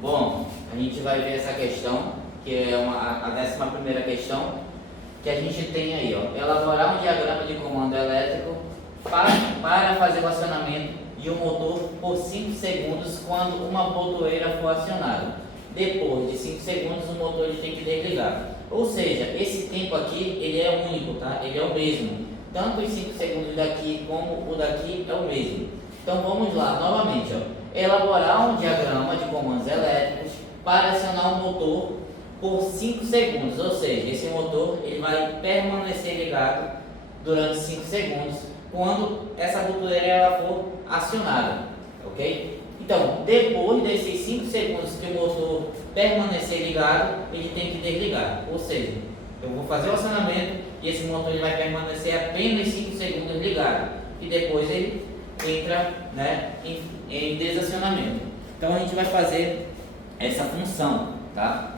Bom, a gente vai ver essa questão, que é a 11ª questão, que a gente tem aí, ó, elaborar um diagrama de comando elétrico para fazer o acionamento de um motor por 5 segundos quando uma botoeira for acionada. Depois de 5 segundos o motor ele tem que desligar. Ou seja, esse tempo aqui ele é único, tá? Ele é o mesmo. Tanto os 5 segundos daqui como o daqui é o mesmo. Então vamos lá, novamente, ó. Elaborar um diagrama de comandos elétricos para acionar um motor por 5 segundos, ou seja, esse motor ele vai permanecer ligado durante 5 segundos quando essa botoeira ela for acionada, ok? Então, depois desses 5 segundos que o motor permanecer ligado, ele tem que desligar, ou seja, eu vou fazer o acionamento e esse motor ele vai permanecer apenas 5 segundos ligado e depois ele entra, né, em desacionamento. Então a gente vai fazer essa função, tá?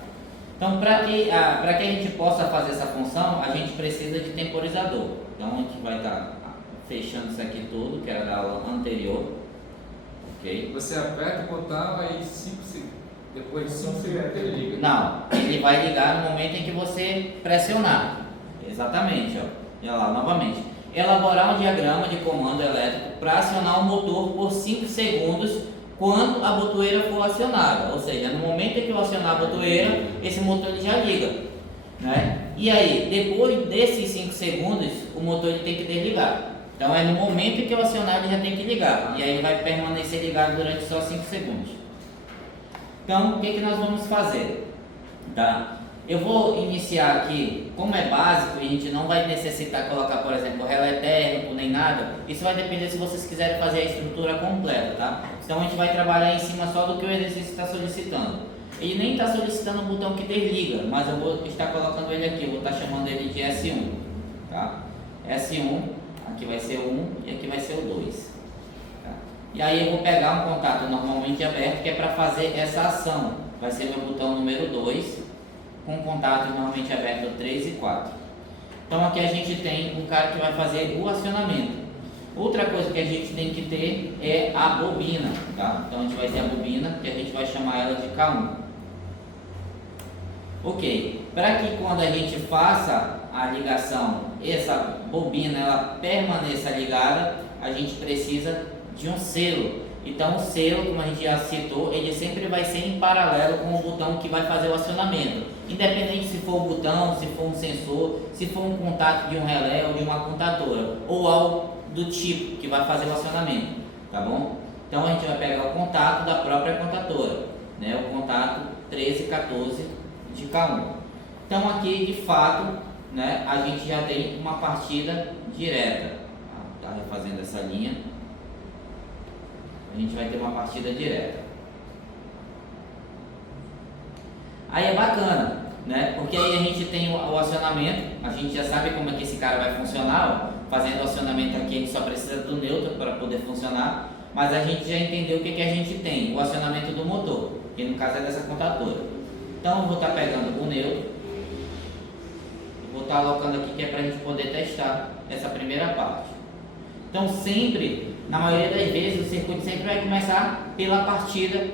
Então para que a gente possa fazer essa função, a gente precisa de temporizador. Então a gente vai estar fechando isso aqui tudo, que era da aula anterior, ok? Você aperta o botão, aí depois de 5 segundos ele liga. Não, ele vai ligar no momento em que você pressionar. Exatamente, ó. E olha lá, novamente. Elaborar um diagrama de comando elétrico para acionar o motor por 5 segundos quando a botoeira for acionada. Ou seja, no momento em que eu acionar a botoeira, esse motor ele já liga, né? E aí, depois desses 5 segundos, o motor ele tem que desligar. Então é no momento em que eu acionar, ele já tem que ligar. E aí ele vai permanecer ligado durante só 5 segundos. Então, o que nós vamos fazer? Tá? Eu vou iniciar aqui, como é básico e a gente não vai necessitar colocar, por exemplo, relé térmico nem nada. Isso vai depender se vocês quiserem fazer a estrutura completa, tá? Então a gente vai trabalhar em cima só do que o exercício está solicitando. Ele nem está solicitando o botão que desliga, mas eu vou estar colocando ele aqui, eu vou estar chamando ele de S1, tá? S1, aqui vai ser o 1 e aqui vai ser o 2. Tá? E aí eu vou pegar um contato normalmente aberto, que é para fazer essa ação. Vai ser meu botão número 2. Com contatos normalmente abertos 3 e 4. Então aqui a gente tem um cara que vai fazer o acionamento. Outra coisa que a gente tem que ter é a bobina, tá? Então a gente vai ter a bobina, que a gente vai chamar ela de K1. Ok, para que quando a gente faça a ligação, essa bobina ela permaneça ligada, a gente precisa de um selo. Então o selo, como a gente já citou, ele sempre vai ser em paralelo com o botão que vai fazer o acionamento. Independente se for o botão, se for um sensor, se for um contato de um relé ou de uma contadora, ou algo do tipo que vai fazer o acionamento, tá bom? Então a gente vai pegar o contato da própria contadora, né? O contato 1314 de K1. Então aqui de fato, né, a gente já tem uma partida direta. Tá refazendo essa linha. A gente vai ter uma partida direta. Aí é bacana, né? Porque aí a gente tem o acionamento, a gente já sabe como é que esse cara vai funcionar, ó. Fazendo o acionamento aqui a gente só precisa do neutro para poder funcionar, mas a gente já entendeu o que a gente tem, o acionamento do motor, que no caso é dessa contadora. Então eu vou estar pegando o neutro, vou estar alocando aqui que é para a gente poder testar essa primeira parte. Então sempre, na maioria das vezes, o circuito sempre vai começar pela partida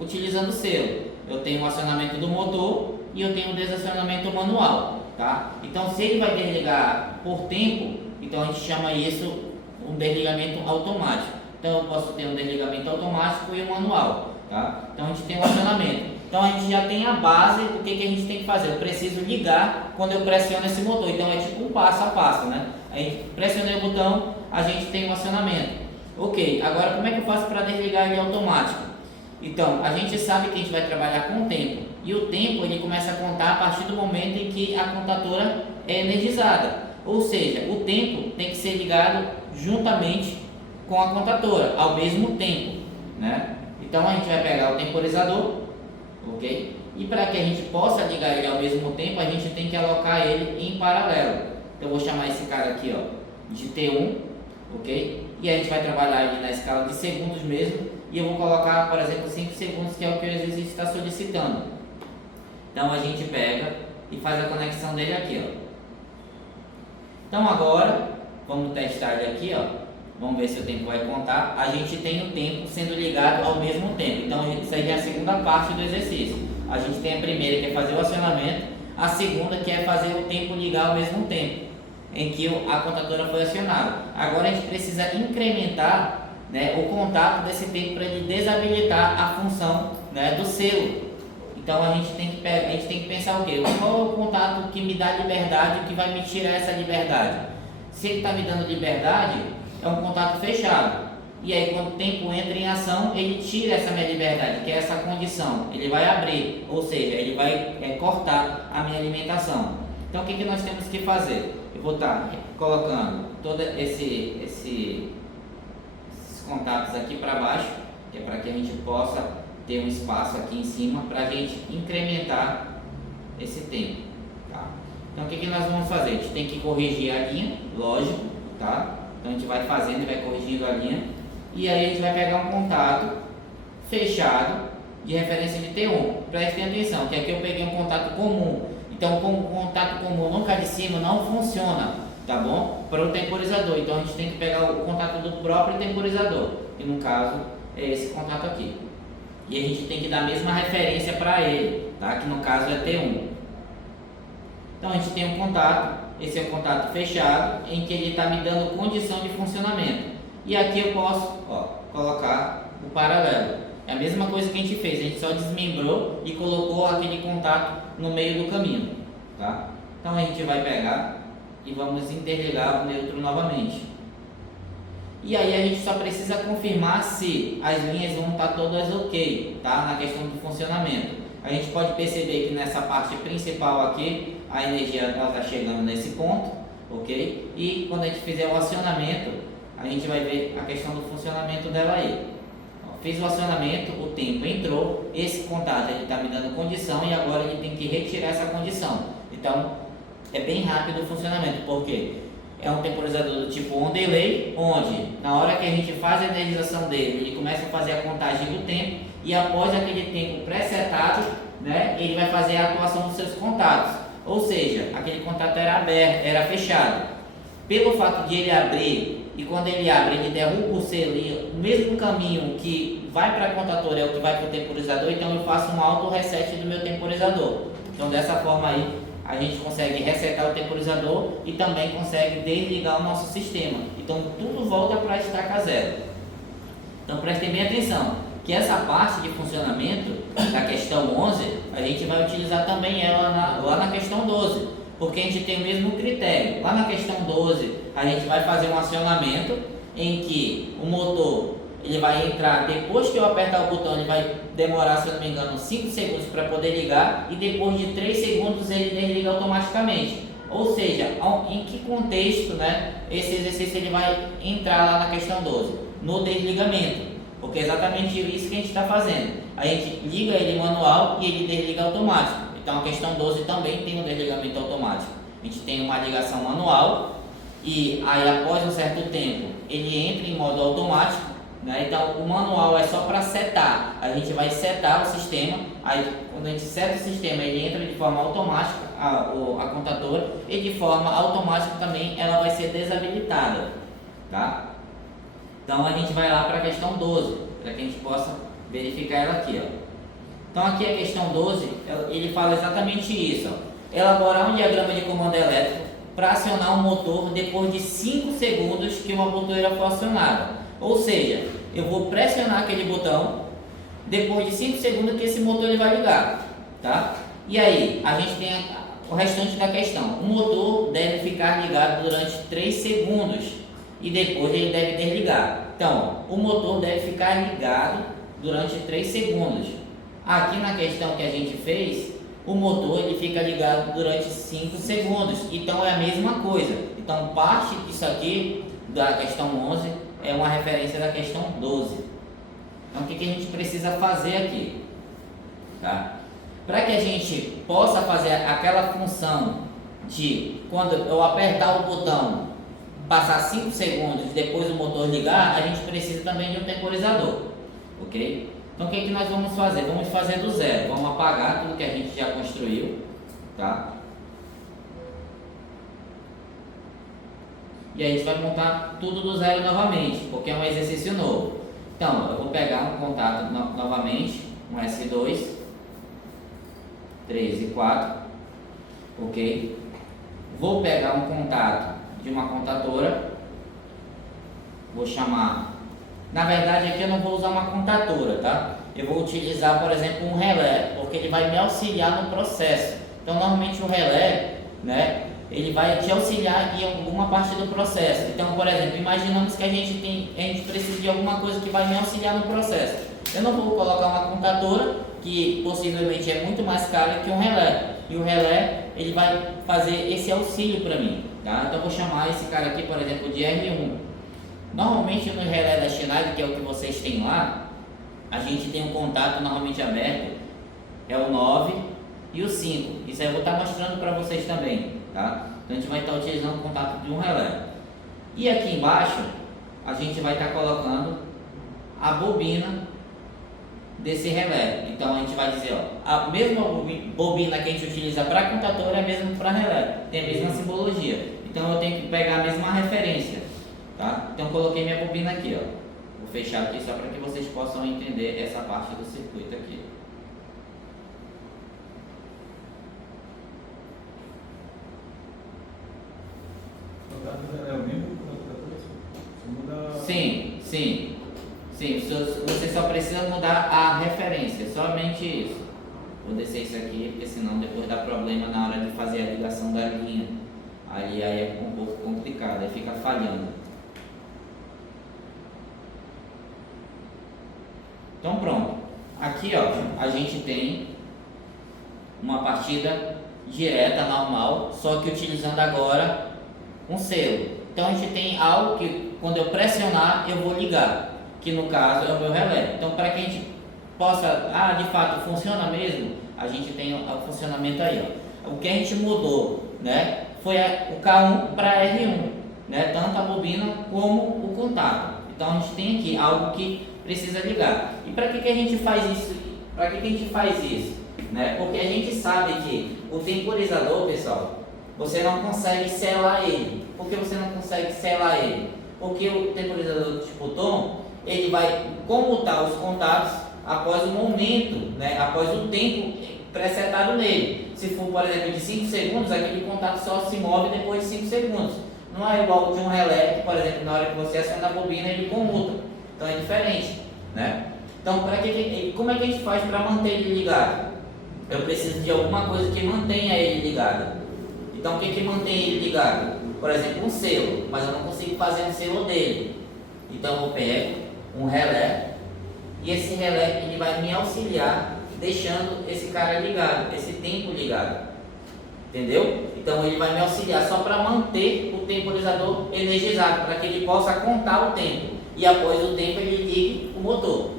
utilizando o selo. Eu tenho o acionamento do motor e eu tenho o desacionamento manual, tá? Então se ele vai desligar por tempo, então a gente chama isso um desligamento automático. Então eu posso ter um desligamento automático e um manual, tá? Então a gente tem o acionamento. Então a gente já tem a base do que a gente tem que fazer. Eu preciso ligar quando eu pressiono esse motor. Então é tipo um passo a passo, né? Aí pressionei o botão, a gente tem o acionamento. Ok, agora como é que eu faço para desligar ele automático? Então, a gente sabe que a gente vai trabalhar com o tempo. E o tempo ele começa a contar a partir do momento em que a contadora é energizada. Ou seja, o tempo tem que ser ligado juntamente com a contadora, ao mesmo tempo, né? Então a gente vai pegar o temporizador, ok? E para que a gente possa ligar ele ao mesmo tempo, a gente tem que alocar ele em paralelo. Então eu vou chamar esse cara aqui, ó, de T1, ok? E a gente vai trabalhar ele na escala de segundos mesmo. E eu vou colocar, por exemplo, 5 segundos, que é o que o exercício está solicitando. Então a gente pega e faz a conexão dele aqui, ó. Então agora, vamos testar ele aqui, ó. vamos ver se o tempo vai contar, a gente tem o tempo sendo ligado ao mesmo tempo. Então isso aí é a segunda parte do exercício. A gente tem a primeira, que é fazer o acionamento, a segunda, que é fazer o tempo ligar ao mesmo tempo em que a contadora foi acionada. Agora a gente precisa incrementar, né, o contato desse tempo para ele desabilitar a função, né, do selo. Então a gente tem que pensar o quê? Qual é o contato que me dá liberdade, que vai me tirar essa liberdade? Se ele está me dando liberdade, é um contato fechado. E aí quando o tempo entra em ação, ele tira essa minha liberdade, que é essa condição. Ele vai abrir, ou seja, ele vai cortar a minha alimentação. Então o que nós temos que fazer? Eu vou estar colocando todos esses contatos aqui para baixo, que é para que a gente possa ter um espaço aqui em cima para a gente incrementar esse tempo, tá? Então o que nós vamos fazer? A gente tem que corrigir a linha, lógico, tá? Então a gente vai fazendo e vai corrigindo a linha, e aí a gente vai pegar um contato fechado de referência de T1. Prestem atenção, que aqui eu peguei um contato comum. Então, com o contato comum no cá de cima não funciona, tá bom? Para o temporizador. Então, a gente tem que pegar o contato do próprio temporizador, que no caso é esse contato aqui. E a gente tem que dar a mesma referência para ele, tá? Que no caso é T1. Então, a gente tem um contato, esse é o contato fechado, em que ele está me dando condição de funcionamento. E aqui eu posso, colocar o paralelo. É a mesma coisa que a gente fez, a gente só desmembrou e colocou aquele contato no meio do caminho, tá? Então a gente vai pegar e vamos interligar o neutro novamente. E aí a gente só precisa confirmar se as linhas vão estar todas ok, tá? Na questão do funcionamento. A gente pode perceber que nessa parte principal aqui, a energia está chegando nesse ponto, ok? E quando a gente fizer o acionamento, a gente vai ver a questão do funcionamento dela aí. Fiz o acionamento, o tempo entrou, esse contato ele está me dando condição e agora ele tem que retirar essa condição. Então, é bem rápido o funcionamento, porque é um temporizador do tipo on delay, onde na hora que a gente faz a energização dele, ele começa a fazer a contagem do tempo e após aquele tempo pré-setado, né, ele vai fazer a atuação dos seus contatos. Ou seja, aquele contato era aberto, era fechado. Pelo fato de ele abrir, e quando ele abre, ele derruba o selo, e o mesmo caminho que vai para a contadora é o que vai para o temporizador, então eu faço um auto reset do meu temporizador. Então dessa forma aí, a gente consegue resetar o temporizador e também consegue desligar o nosso sistema. Então tudo volta para a estaca zero. Então prestem bem atenção, que essa parte de funcionamento da questão 11, a gente vai utilizar também ela lá na questão 12. Porque a gente tem o mesmo critério. Lá na questão 12, a gente vai fazer um acionamento em que o motor ele vai entrar, depois que eu apertar o botão, ele vai demorar, se eu não me engano, 5 segundos para poder ligar e depois de 3 segundos ele desliga automaticamente. Ou seja, em que contexto, né, esse exercício ele vai entrar lá na questão 12? No desligamento. Porque é exatamente isso que a gente está fazendo. A gente liga ele manual e ele desliga automático. Então a questão 12 também tem um desligamento automático. A gente tem uma ligação manual e aí após um certo tempo ele entra em modo automático, né? Então o manual é só para setar. A gente vai setar o sistema, aí quando a gente seta o sistema ele entra de forma automática a contadora e de forma automática também ela vai ser desabilitada, tá? Então a gente vai lá para a questão 12, para que a gente possa verificar ela aqui, ó. Então aqui a questão 12, ele fala exatamente isso, ó. Elaborar um diagrama de comando elétrico para acionar um motor depois de 5 segundos que uma botoeira for acionada. Ou seja, eu vou pressionar aquele botão, depois de 5 segundos que esse motor ele vai ligar, tá? E aí, a gente tem o restante da questão. O motor deve ficar ligado durante 3 segundos e depois ele deve desligar. Então, o motor deve ficar ligado durante 3 segundos. Aqui na questão que a gente fez, o motor ele fica ligado durante 5 segundos. Então é a mesma coisa. Então parte disso aqui da questão 11 é uma referência da questão 12. Então o que a gente precisa fazer aqui? Tá? Para que a gente possa fazer aquela função de quando eu apertar o botão, passar 5 segundos e depois o motor ligar, a gente precisa também de um temporizador. Ok? Então o que nós vamos fazer? Vamos fazer do zero. Vamos apagar tudo que a gente já construiu, tá? e a gente vai montar tudo do zero novamente, porque é um exercício novo. Então, eu vou pegar um contato novamente, um S2, 3 e 4, ok? Vou pegar um contato de uma contatora, vou chamar, na verdade aqui eu não vou usar uma contatora, tá? Eu vou utilizar, por exemplo, um relé, porque ele vai me auxiliar no processo. Então, normalmente o relé, né, ele vai te auxiliar em alguma parte do processo. Então, por exemplo, imaginamos que a gente precisa de alguma coisa que vai me auxiliar no processo. Eu não vou colocar uma contadora, que possivelmente é muito mais cara que um relé. E o relé, ele vai fazer esse auxílio para mim, tá? Então, eu vou chamar esse cara aqui, por exemplo, de R1. Normalmente no relé da Schneider, que é o que vocês têm lá, a gente tem um contato normalmente aberto, é o 9 e o 5. Isso aí eu vou estar mostrando para vocês também, tá? Então a gente vai estar utilizando o contato de um relé. E aqui embaixo, a gente vai estar colocando a bobina desse relé. Então a gente vai dizer, ó, a mesma bobina que a gente utiliza para contator é a mesma para relé, tem a mesma simbologia. Então eu tenho que pegar a mesma referência, tá? Então coloquei minha bobina aqui, ó. Vou fechar aqui só para que vocês possam entender essa parte do circuito aqui. É o mesmo? Sim. Você só precisa mudar a referência, somente isso. Vou descer isso aqui, porque senão depois dá problema na hora de fazer a ligação da linha. Aí é um pouco complicado, aí fica falhando. Então pronto, aqui ó, a gente tem uma partida direta, normal, só que utilizando agora um selo. Então a gente tem algo que quando eu pressionar eu vou ligar, que no caso é o meu relé. Então para que a gente possa, de fato funciona mesmo, a gente tem o funcionamento aí, ó. O que a gente mudou, né, foi o K1 para R1, né, tanto a bobina como o contato. Então a gente tem aqui algo que precisa ligar. E para que a gente faz isso? Para que a gente faz isso? Né? Porque a gente sabe que o temporizador, pessoal, você não consegue selar ele. Por que você não consegue selar ele? Porque o temporizador tipo tom, ele vai comutar os contatos após o momento, né? Após o tempo presetado nele. Se for, por exemplo, de 5 segundos, aquele contato só se move depois de 5 segundos. Não é igual de um relé que, por exemplo, na hora que você aciona a bobina, ele comuta. Então é diferente, né? Então, como é que a gente faz para manter ele ligado? Eu preciso de alguma coisa que mantenha ele ligado. Então, o que mantém ele ligado? Por exemplo, um selo, mas eu não consigo fazer um selo dele. Então, eu pego um relé e esse relé ele vai me auxiliar deixando esse cara ligado, esse tempo ligado. Entendeu? Então, ele vai me auxiliar só para manter o temporizador energizado, para que ele possa contar o tempo. E após o tempo ele ligue o motor.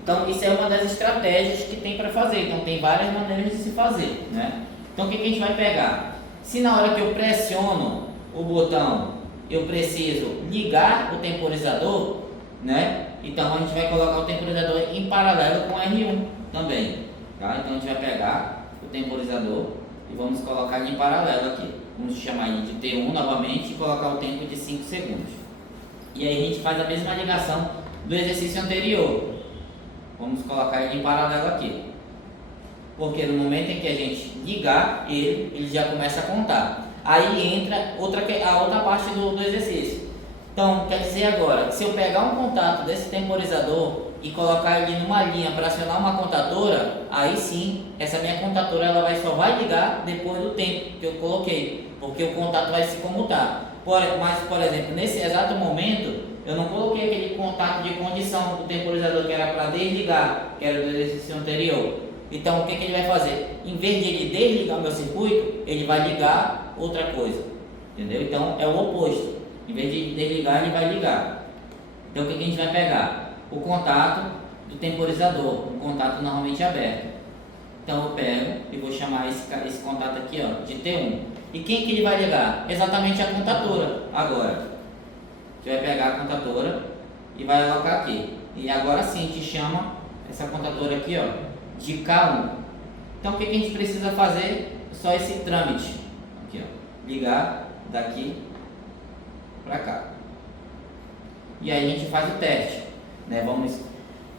Então isso é uma das estratégias que tem para fazer. Então tem várias maneiras de se fazer, né? Então o que a gente vai pegar? Se na hora que eu pressiono o botão eu preciso ligar o temporizador, né? Então a gente vai colocar o temporizador em paralelo com o R1 também, tá? Então a gente vai pegar o temporizador e vamos colocar ele em paralelo aqui. Vamos chamar ele de T1 novamente e colocar o tempo de 5 segundos. E aí a gente faz a mesma ligação do exercício anterior. Vamos colocar ele em paralelo aqui. Porque no momento em que a gente ligar ele já começa a contar. Aí entra a outra parte do exercício. Então, quer dizer agora, se eu pegar um contato desse temporizador e colocar ele numa linha para acionar uma contadora, aí sim, essa minha contadora só vai ligar depois do tempo que eu coloquei. Porque o contato vai se comutar. Mas, por exemplo, nesse exato momento, eu não coloquei aquele contato de condição do temporizador que era para desligar, que era do exercício anterior. Então, o que ele vai fazer? Em vez de ele desligar o meu circuito, ele vai ligar outra coisa. Entendeu? Então, é o oposto. Em vez de desligar, ele vai ligar. Então, o que a gente vai pegar? O contato do temporizador, um contato normalmente aberto. Então, eu pego e vou chamar esse contato aqui, ó, de T1. E quem que ele vai ligar? Exatamente a contadora. Agora, você vai pegar a contadora e vai alocar aqui. E agora sim, a gente chama essa contadora aqui, ó, de K1. Então, o que a gente precisa fazer? Só esse trâmite. Aqui, ó, ligar daqui para cá. E aí a gente faz o teste, né? Vamos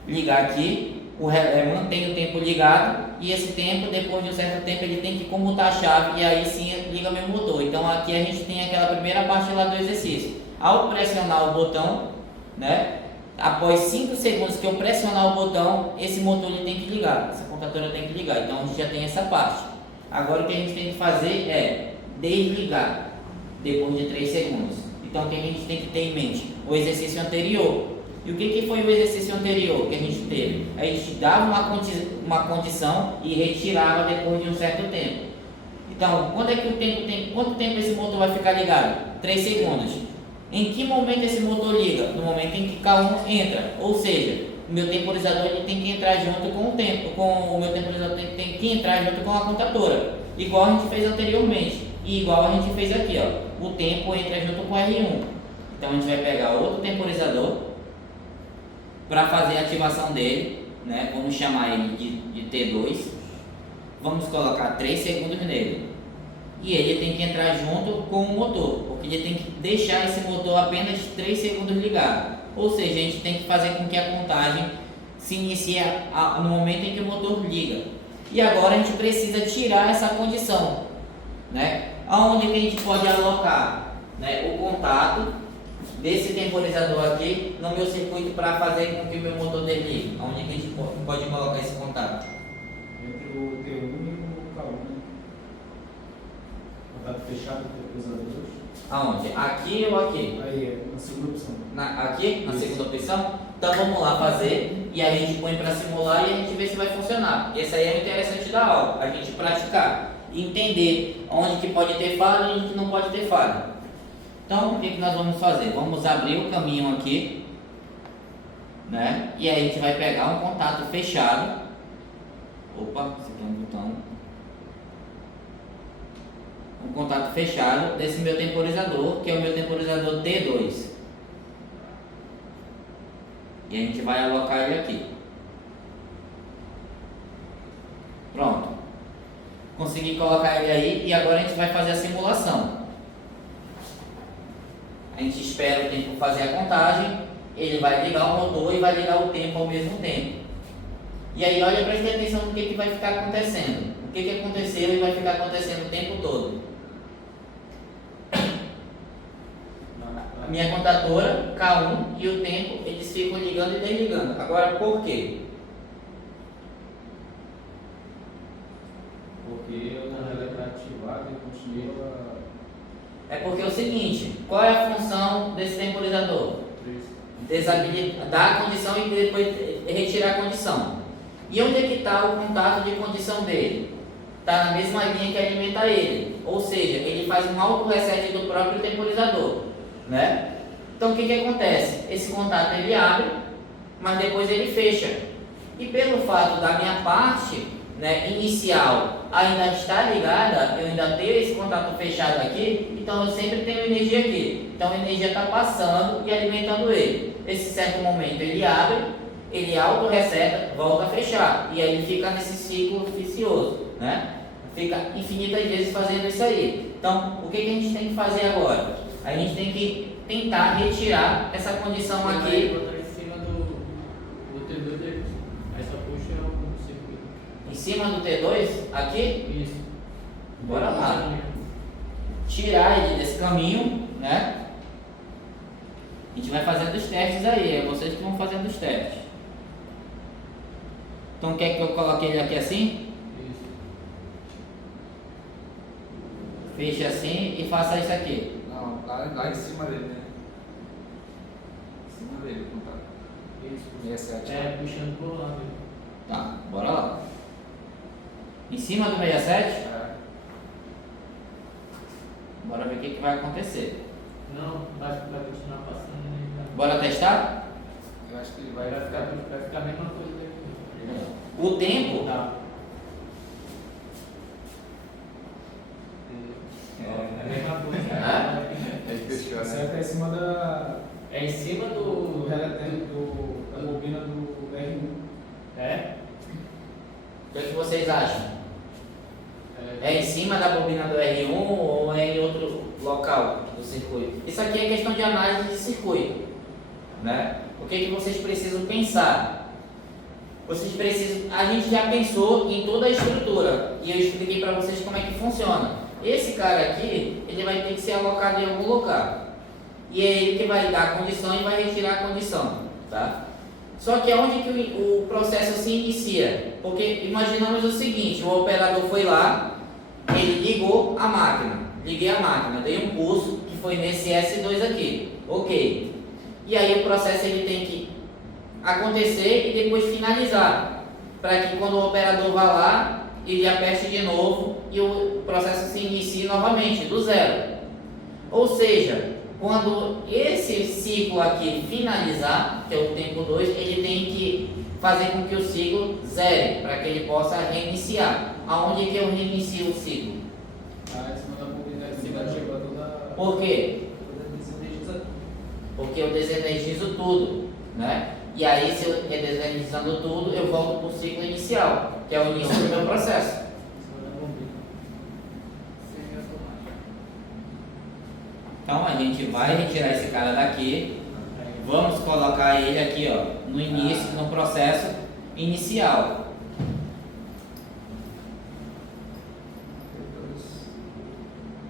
ligar aqui, mantém o tempo ligado, e esse tempo, depois de um certo tempo, ele tem que comutar a chave e aí sim liga meu motor. Então aqui a gente tem aquela primeira parte lá do exercício. Ao pressionar o botão, né? Após 5 segundos que eu pressionar o botão, esse motor ele tem que ligar, essa contadora tem que ligar. Então a gente já tem essa parte. Agora o que a gente tem que fazer é desligar depois de 3 segundos. Então o que a gente tem que ter em mente? O exercício anterior. E o que foi o exercício anterior que a gente teve? A gente dava uma condição e retirava depois de um certo tempo. Então, quanto tempo esse motor vai ficar ligado? 3 segundos. Em que momento esse motor liga? No momento em que K1 entra. Ou seja, o meu temporizador ele tem que entrar junto com o tempo. O meu temporizador tem que entrar junto com a contadora. Igual a gente fez anteriormente. E igual a gente fez aqui, ó. O tempo entra junto com o R1. Então a gente vai pegar outro temporizador para fazer a ativação dele, né? Vamos chamar ele de T2. Vamos colocar 3 segundos nele. E ele tem que entrar junto com o motor, porque ele tem que deixar esse motor apenas 3 segundos ligado. Ou seja, a gente tem que fazer com que a contagem se inicie no momento em que o motor liga. E agora a gente precisa tirar essa condição, né? Aonde que a gente pode alocar, né, o contato desse temporizador aqui no meu circuito para fazer com que o meu motor desligue? Aonde que a gente pode colocar esse contato? Entre o T1 e o K1. Contato fechado com os temporizadores. Aonde? Aqui ou aqui? Aí, na segunda opção. Aqui, na segunda opção? Então vamos lá fazer e a gente põe para simular e a gente vê se vai funcionar. Esse aí é o interessante da aula, a gente praticar, entender onde que pode ter falha e onde que não pode ter falha. Então o que nós vamos fazer? Vamos abrir o caminho aqui, né? E aí a gente vai pegar um contato fechado. Opa, esse aqui é um botão. Um contato fechado desse meu temporizador, que é o meu temporizador T2. E a gente vai alocar ele aqui. Pronto. Consegui colocar ele aí e agora a gente vai fazer a simulação. A gente espera o tempo fazer a contagem, ele vai ligar o motor e vai ligar o tempo ao mesmo tempo. E aí olha, preste atenção no que vai ficar acontecendo. O que aconteceu e vai ficar acontecendo o tempo todo. A minha contadora, K1 e o tempo, eles ficam ligando e desligando. Agora, por quê? Porque o ela está ativado e continua. É porque é o seguinte, qual é a função desse temporizador? Dar a condição e depois retirar a condição. E onde é que está o contato de condição dele? Está na mesma linha que alimenta ele. Ou seja, ele faz um auto-reset do próprio temporizador, né? Então o que acontece? Esse contato ele abre, mas depois ele fecha. E pelo fato da minha parte, né, inicial ainda estar ligada, eu ainda tenho esse contato fechado aqui, então eu sempre tenho energia aqui. Então a energia está passando e alimentando ele. Esse certo momento ele abre, ele auto-reseta, volta a fechar. E aí ele fica nesse ciclo vicioso, né? Fica infinitas vezes fazendo isso aí. Então, o que a gente tem que fazer agora? A gente tem que tentar retirar essa condição aqui. Botar em cima do T2 dele. Aí só puxa o circuito. Em cima do T2, aqui, Isso. bora lá. Tirar ele desse caminho, né? A gente vai fazendo os testes aí, é vocês que vão fazendo os testes. Então quer que eu coloque ele aqui assim? Isso. Feche assim e faça isso aqui. Não, lá em cima dele, né? Em cima dele, contato. Isso. 67. É, puxando por lá. Viu? Tá, bora lá. Em cima do 67, É. bora ver o que vai acontecer. Não, vai continuar passando. Né? Bora testar? Eu acho que ele Vai vai ficar a mesma coisa daqui. O tempo, Tá. É a mesma coisa. Ah? Aí fechou, né? Certo, é em cima da. É em cima Do reletente da bobina do R1. É? o que vocês acham? É em cima da bobina do R1 ou é em outro local? do circuito. Isso aqui é questão de análise de circuito, né? O que vocês precisam pensar? Vocês precisam, a gente já pensou em toda a estrutura e eu expliquei para vocês como é que funciona. Esse cara aqui, ele vai ter que ser alocado em algum lugar e é ele que vai dar a condição e vai retirar a condição, tá? Só que aonde que o processo se inicia? Porque imaginamos o seguinte, o operador foi lá, ele ligou a máquina, liguei a máquina, dei um pulso que foi nesse S2 aqui, ok. E aí o processo ele tem que acontecer e depois finalizar, para que quando o operador vá lá, ele aperte de novo e o processo se inicie novamente, do zero. Ou seja, quando esse ciclo aqui finalizar, que é o tempo 2, ele tem que fazer com que o ciclo zere, para que ele possa reiniciar. Aonde que eu reinicio o ciclo? Em cima da bobina negativa, toda. Por quê? Porque eu desenergizo tudo, né? E aí, se eu desenergizando tudo, eu volto para o ciclo inicial, que é o início do meu processo. Então a gente vai retirar esse cara daqui, vamos colocar ele aqui, ó, no início, no processo inicial.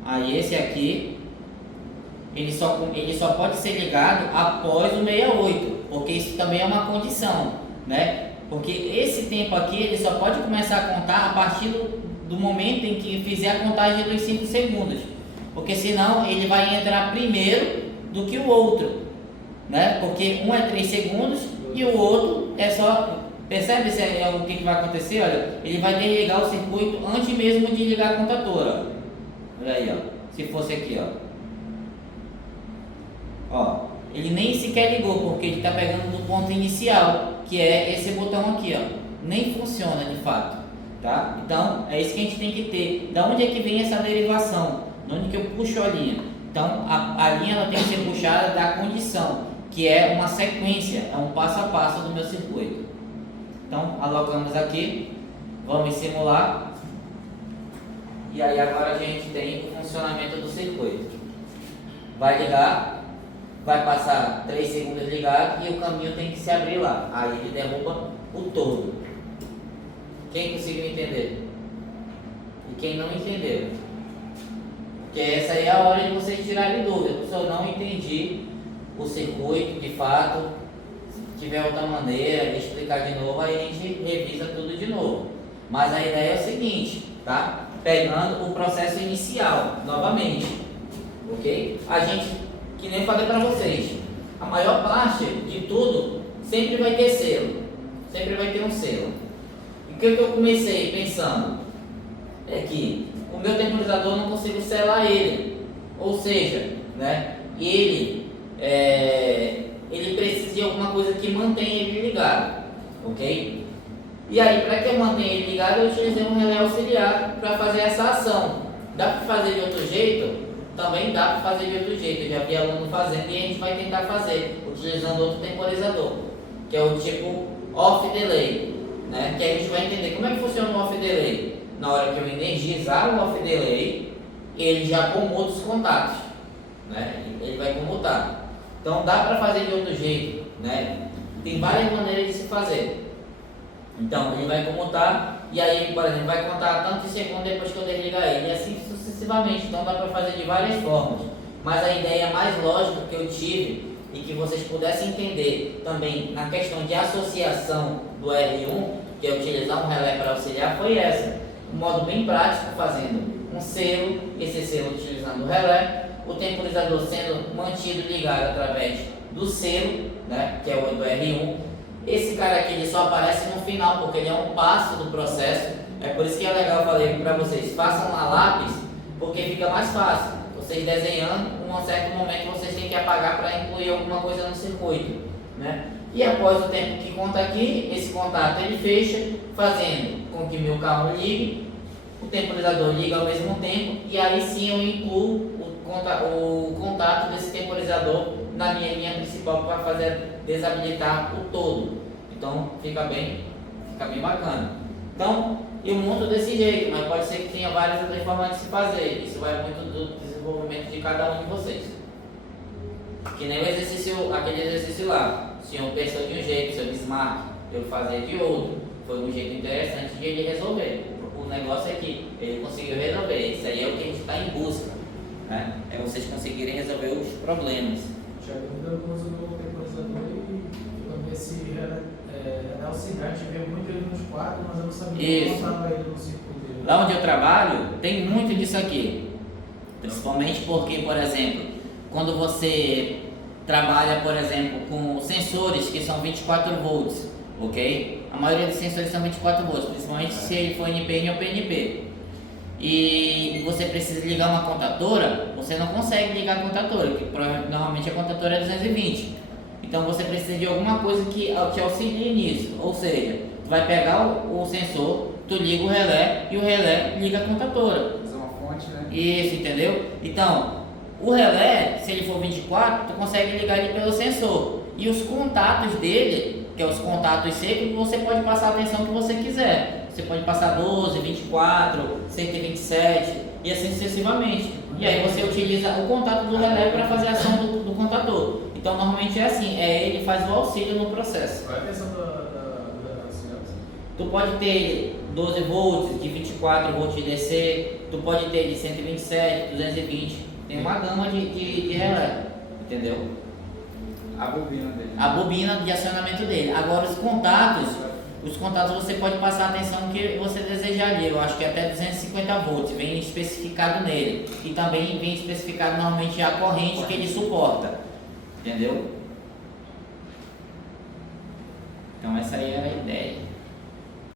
Aí esse aqui, ele só pode ser ligado após o 68, porque isso também é uma condição, né? Porque esse tempo aqui, ele só pode começar a contar a partir do momento em que fizer a contagem dos 5 segundos. Porque senão ele vai entrar primeiro do que o outro, né? Porque um é 3 segundos e o outro é só... Percebe o que vai acontecer? Olha, ele vai desligar o circuito antes mesmo de ligar a contadora. Olha aí, ó. Se fosse aqui, ó, ele nem sequer ligou, porque ele está pegando do ponto inicial, que é esse botão aqui, ó. Nem funciona de fato, tá? Então, é isso que a gente tem que ter. Da onde é que vem essa derivação? De onde que eu puxo a linha? Então, a linha ela tem que ser puxada da condição, que é uma sequência, é um passo a passo do meu circuito. Então, alocamos aqui, vamos simular. E aí agora a gente tem o funcionamento do circuito. Vai ligar, vai passar 3 segundos ligado e o caminho tem que se abrir lá. Aí ele derruba o todo. Quem conseguiu entender? E quem não entendeu? Porque essa aí é a hora de vocês tirarem dúvida. Se eu não entendi o circuito de fato, se tiver outra maneira de explicar de novo, aí a gente revisa tudo de novo. Mas a ideia é o seguinte, tá? Pegando o processo inicial, novamente, ok? A gente, que nem falei para vocês, a maior parte de tudo sempre vai ter selo, sempre vai ter um selo. E o que eu comecei pensando é que o meu temporizador eu não consigo selar ele, ou seja, né, ele precisa de alguma coisa que mantenha ele ligado, ok? E aí, para que eu mantenha ele ligado, eu utilizei um relé auxiliar para fazer essa ação. Dá para fazer de outro jeito? Também dá para fazer de outro jeito. Eu já vi aluno fazendo e a gente vai tentar fazer, utilizando outro temporizador, que é o tipo off delay, né? Que a gente vai entender como é que funciona o off delay. Na hora que eu energizar o off delay, ele já comuta os contatos, né? Ele vai comutar. Então dá para fazer de outro jeito, né? Tem várias maneiras de se fazer. Então ele vai comutar e aí, por exemplo, vai contar tantos segundos depois que eu desligar ele, e assim sucessivamente. Então dá para fazer de várias formas. Mas a ideia mais lógica que eu tive e que vocês pudessem entender também na questão de associação do R1, que é utilizar um relé para auxiliar, foi essa. Um modo bem prático, fazendo um selo, esse selo utilizando o relé, o temporizador sendo mantido ligado através do selo, né, que é o do R1. Esse cara aqui ele só aparece no final, porque ele é um passo do processo. É por isso que é legal, eu falei para vocês, façam a lápis, porque fica mais fácil. Vocês desenhando, em um certo momento vocês têm que apagar para incluir alguma coisa no circuito, né? E após o tempo que conta aqui, esse contato ele fecha, fazendo com que meu carro ligue, o temporizador liga ao mesmo tempo, e aí sim eu incluo o contato desse temporizador na minha linha principal para fazer desabilitar o todo. Então fica bem bacana. Então eu monto desse jeito, mas pode ser que tenha várias outras formas de se fazer. Isso vai muito do desenvolvimento de cada um de vocês. Que nem o exercício, aquele exercício lá. O senhor pensou de um jeito, o senhor Bismarck, eu fazer de outro. Foi um jeito interessante de ele resolver. O negócio é que ele conseguiu resolver. Isso aí é o que a gente está em busca, né? É vocês conseguirem resolver os problemas. Tiago, eu uso do temporizador e eu vi esse auxiliar, a gente vê muito ele nos quadros, mas eu não sabia Isso. como estava ele no circuito dele. Lá onde eu trabalho, tem muito disso aqui. Principalmente porque, por exemplo, quando você trabalha, por exemplo, com sensores que são 24 volts, ok? A maioria dos sensores são 24 volts, principalmente se ele for NPN ou PNP. E você precisa ligar uma contatora, você não consegue ligar a contatora, que normalmente a contatora é 220. Então você precisa de alguma coisa que te auxilie nisso. Ou seja, tu vai pegar o sensor, tu liga o relé e o relé liga a contatora. Fazer uma fonte, né? Isso, entendeu? Então, o relé, se ele for 24, tu consegue ligar ele pelo sensor. E os contatos dele, que é os contatos secos, você pode passar a tensão que você quiser. Você pode passar 12, 24, 127 e assim sucessivamente. E aí você utiliza o contato do relé para fazer a ação do contador. Então normalmente é assim, ele faz o auxílio no processo. Qual é a questão da auxiliar? Tu pode ter 12 volts, de 24 volts de DC, tu pode ter de 127, 220, tem uma gama de relé, entendeu? A bobina dele. A bobina de acionamento dele. Agora os contatos você pode passar a tensão que você desejar ali, eu acho que até 250 volts, vem especificado nele. E também vem especificado normalmente a corrente que ele suporta, entendeu? Então essa aí era a ideia.